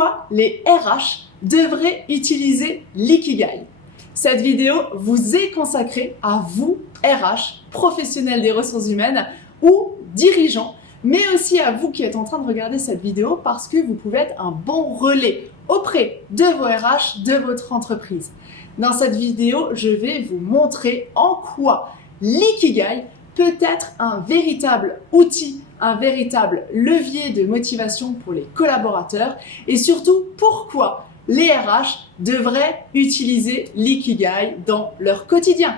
Pourquoi les RH devraient utiliser l'ikigai? Cette vidéo vous est consacrée à vous, RH, professionnels des ressources humaines ou dirigeants, mais aussi à vous qui êtes en train de regarder cette vidéo parce que vous pouvez être un bon relais auprès de vos RH, de votre entreprise. Dans cette vidéo, je vais vous montrer en quoi l'ikigai peut être un véritable outil, un véritable levier de motivation pour les collaborateurs et surtout pourquoi les RH devraient utiliser l'ikigai dans leur quotidien.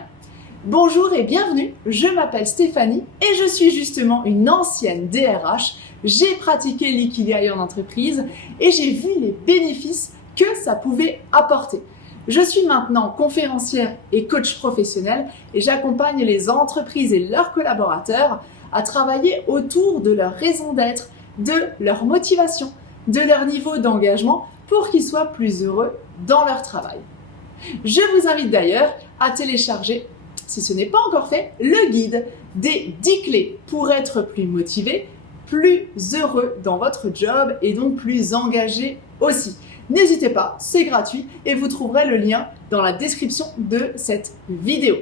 Bonjour et bienvenue, je m'appelle Stéphanie et je suis justement une ancienne DRH. J'ai pratiqué l'ikigai en entreprise et j'ai vu les bénéfices que ça pouvait apporter. Je suis maintenant conférencière et coach professionnel et j'accompagne les entreprises et leurs collaborateurs à travailler autour de leur raison d'être, de leur motivation, de leur niveau d'engagement pour qu'ils soient plus heureux dans leur travail. Je vous invite d'ailleurs à télécharger, si ce n'est pas encore fait, le guide des 10 clés pour être plus motivé, plus heureux dans votre job et donc plus engagé aussi. N'hésitez pas, c'est gratuit et vous trouverez le lien dans la description de cette vidéo.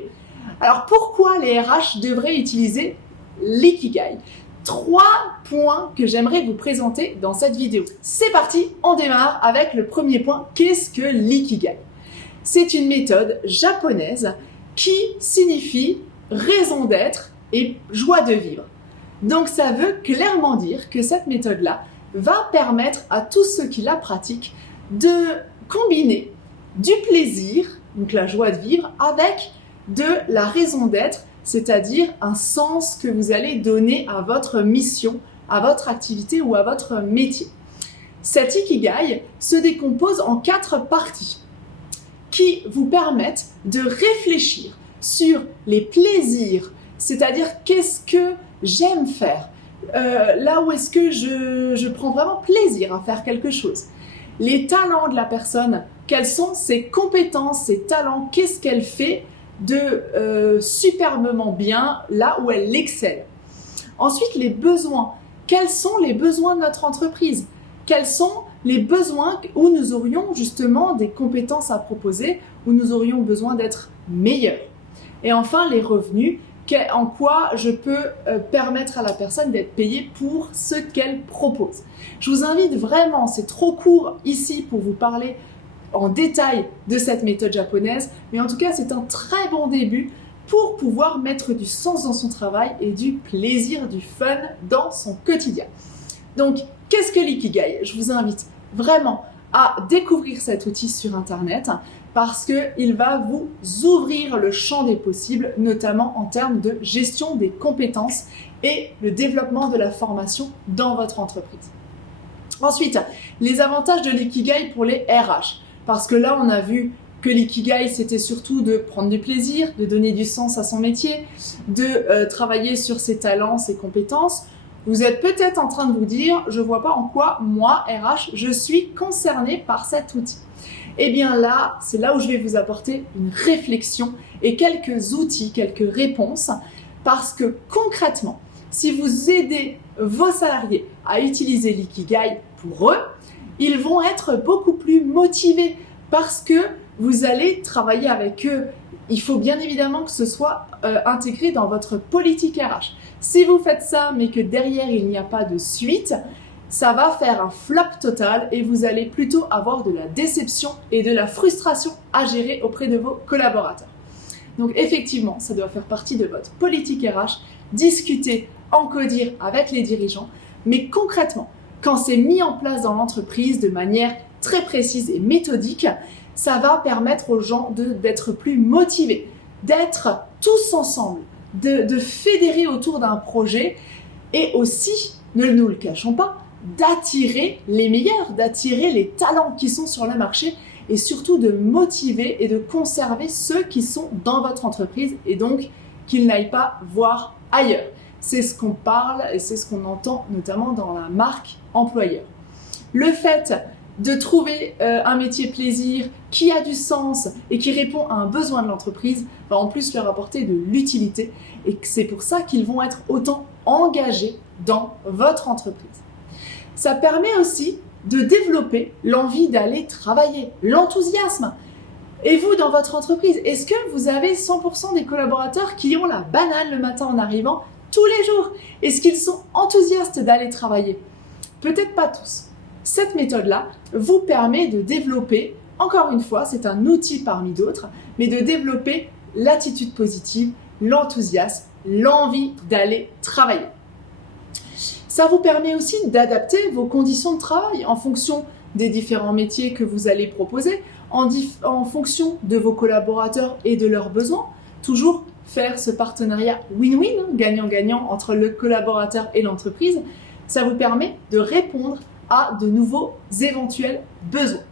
Alors pourquoi les RH devraient utiliser l'ikigai? 3 points que j'aimerais vous présenter dans cette vidéo. C'est parti, on démarre avec le premier point. Qu'est-ce que l'ikigai? C'est une méthode japonaise qui signifie raison d'être et joie de vivre. Donc ça veut clairement dire que cette méthode-là va permettre à tous ceux qui la pratiquent de combiner du plaisir, donc la joie de vivre, avec de la raison d'être, c'est-à-dire un sens que vous allez donner à votre mission, à votre activité ou à votre métier. Cet ikigai se décompose en 4 parties qui vous permettent de réfléchir sur les plaisirs, c'est-à-dire qu'est-ce que j'aime faire, là où est-ce que je prends vraiment plaisir à faire quelque chose. Les talents de la personne, quelles sont ses compétences, ses talents, qu'est-ce qu'elle fait de superbement bien là où elle excelle. Ensuite, les besoins. Quels sont les besoins de notre entreprise? Quels sont les besoins où nous aurions justement des compétences à proposer, où nous aurions besoin d'être meilleurs? Et enfin, les revenus. En quoi je peux permettre à la personne d'être payée pour ce qu'elle propose. Je vous invite vraiment, c'est trop court ici pour vous parler en détail de cette méthode japonaise, mais en tout cas c'est un très bon début pour pouvoir mettre du sens dans son travail et du plaisir, du fun dans son quotidien. Donc, qu'est-ce que l'ikigai? Je vous invite vraiment à découvrir cet outil sur Internet parce qu'il va vous ouvrir le champ des possibles, notamment en termes de gestion des compétences et le développement de la formation dans votre entreprise. Ensuite, les avantages de l'ikigai pour les RH. Parce que là, on a vu que l'ikigai, c'était surtout de prendre du plaisir, de donner du sens à son métier, de travailler sur ses talents, ses compétences. Vous êtes peut-être en train de vous dire, je ne vois pas en quoi, moi, RH, je suis concernée par cet outil. Eh bien là, c'est là où je vais vous apporter une réflexion et quelques outils, quelques réponses, parce que concrètement, si vous aidez vos salariés à utiliser l'ikigai pour eux, ils vont être beaucoup plus motivés parce que vous allez travailler avec eux. Il faut bien évidemment que ce soit intégré dans votre politique RH. Si vous faites ça, mais que derrière, il n'y a pas de suite, ça va faire un flop total et vous allez plutôt avoir de la déception et de la frustration à gérer auprès de vos collaborateurs. Donc effectivement, ça doit faire partie de votre politique RH, discuter, encoder avec les dirigeants, mais concrètement, quand c'est mis en place dans l'entreprise de manière très précise et méthodique, ça va permettre aux gens d'être plus motivés, d'être tous ensemble, de fédérer autour d'un projet et aussi, ne nous le cachons pas, d'attirer les meilleurs, d'attirer les talents qui sont sur le marché et surtout de motiver et de conserver ceux qui sont dans votre entreprise et donc qu'ils n'aillent pas voir ailleurs. C'est ce qu'on parle et c'est ce qu'on entend notamment dans la marque employeur. Le fait de trouver un métier plaisir qui a du sens et qui répond à un besoin de l'entreprise va en plus leur apporter de l'utilité et c'est pour ça qu'ils vont être autant engagés dans votre entreprise. Ça permet aussi de développer l'envie d'aller travailler, l'enthousiasme. Et vous, dans votre entreprise, est-ce que vous avez 100% des collaborateurs qui ont la banane le matin en arrivant tous les jours? Est-ce qu'ils sont enthousiastes d'aller travailler? Peut-être pas tous. Cette méthode-là vous permet de développer, encore une fois, c'est un outil parmi d'autres, mais de développer l'attitude positive, l'enthousiasme, l'envie d'aller travailler. Ça vous permet aussi d'adapter vos conditions de travail en fonction des différents métiers que vous allez proposer, en fonction de vos collaborateurs et de leurs besoins. Toujours faire ce partenariat win-win, gagnant-gagnant entre le collaborateur et l'entreprise. Ça vous permet de répondre à de nouveaux éventuels besoins.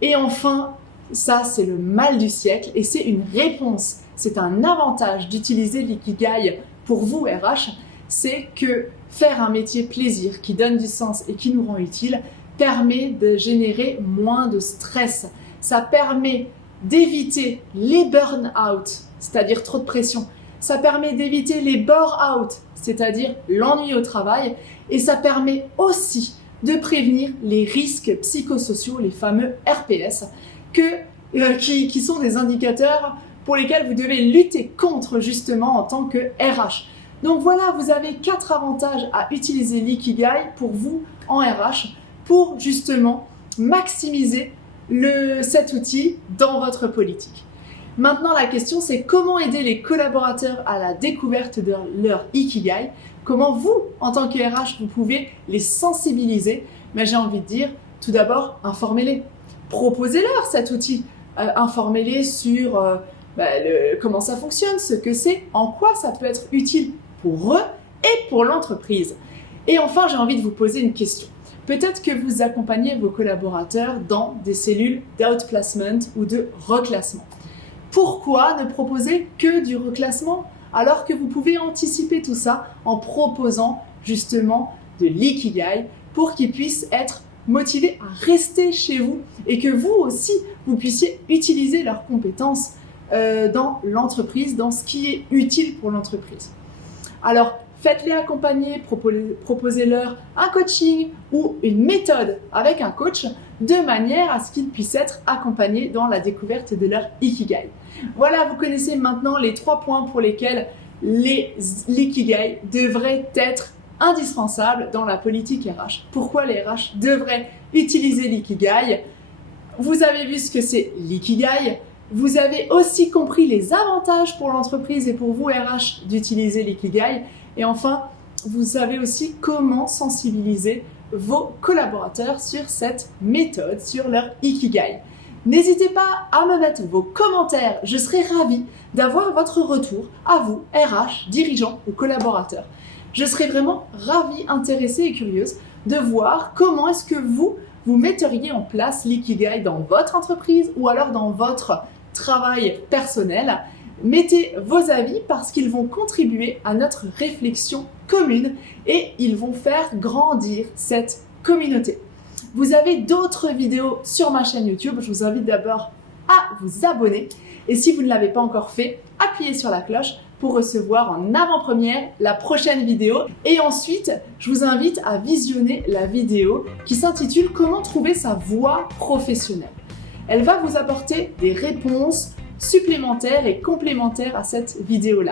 Et enfin, ça c'est le mal du siècle et c'est une réponse, c'est un avantage d'utiliser l'ikigai pour vous RH, c'est que faire un métier plaisir qui donne du sens et qui nous rend utile permet de générer moins de stress. Ça permet d'éviter les burn-out, c'est-à-dire trop de pression. Ça permet d'éviter les bore-out, c'est-à-dire l'ennui au travail. Et ça permet aussi de prévenir les risques psychosociaux, les fameux RPS, qui sont des indicateurs pour lesquels vous devez lutter contre justement en tant que RH. Donc voilà, vous avez 4 avantages à utiliser l'ikigai pour vous en RH pour justement maximiser cet outil dans votre politique. Maintenant, la question, c'est comment aider les collaborateurs à la découverte de leur ikigai. Comment vous, en tant que RH, vous pouvez les sensibiliser. Mais j'ai envie de dire, tout d'abord, informez-les. Proposez-leur cet outil. Informez-les sur comment ça fonctionne, ce que c'est, en quoi ça peut être utile pour eux et pour l'entreprise. Et enfin, j'ai envie de vous poser une question. Peut-être que vous accompagnez vos collaborateurs dans des cellules d'outplacement ou de reclassement. Pourquoi ne proposer que du reclassement alors que vous pouvez anticiper tout ça en proposant justement de l'ikigai pour qu'ils puissent être motivés à rester chez vous et que vous aussi, vous puissiez utiliser leurs compétences dans l'entreprise, dans ce qui est utile pour l'entreprise. Alors, faites-les accompagner, proposez-leur un coaching ou une méthode avec un coach de manière à ce qu'ils puissent être accompagnés dans la découverte de leur ikigai. Voilà, vous connaissez maintenant les 3 points pour lesquels l'ikigai devrait être indispensable dans la politique RH. Pourquoi les RH devraient utiliser l'ikigai? Vous avez vu ce que c'est l'ikigai. Vous avez aussi compris les avantages pour l'entreprise et pour vous RH d'utiliser l'ikigai. Et enfin, vous savez aussi comment sensibiliser vos collaborateurs sur cette méthode, sur leur ikigai. N'hésitez pas à me mettre vos commentaires. Je serai ravie d'avoir votre retour à vous, RH, dirigeants ou collaborateurs. Je serai vraiment ravie, intéressée et curieuse de voir comment est-ce que vous metteriez en place l'ikigai dans votre entreprise ou alors dans votre travail personnel. Mettez vos avis parce qu'ils vont contribuer à notre réflexion commune et ils vont faire grandir cette communauté. Vous avez d'autres vidéos sur ma chaîne YouTube. Je vous invite d'abord à vous abonner et si vous ne l'avez pas encore fait, appuyez sur la cloche pour recevoir en avant-première la prochaine vidéo. Et ensuite, je vous invite à visionner la vidéo qui s'intitule « Comment trouver sa voie professionnelle ». Elle va vous apporter des réponses supplémentaires et complémentaires à cette vidéo-là.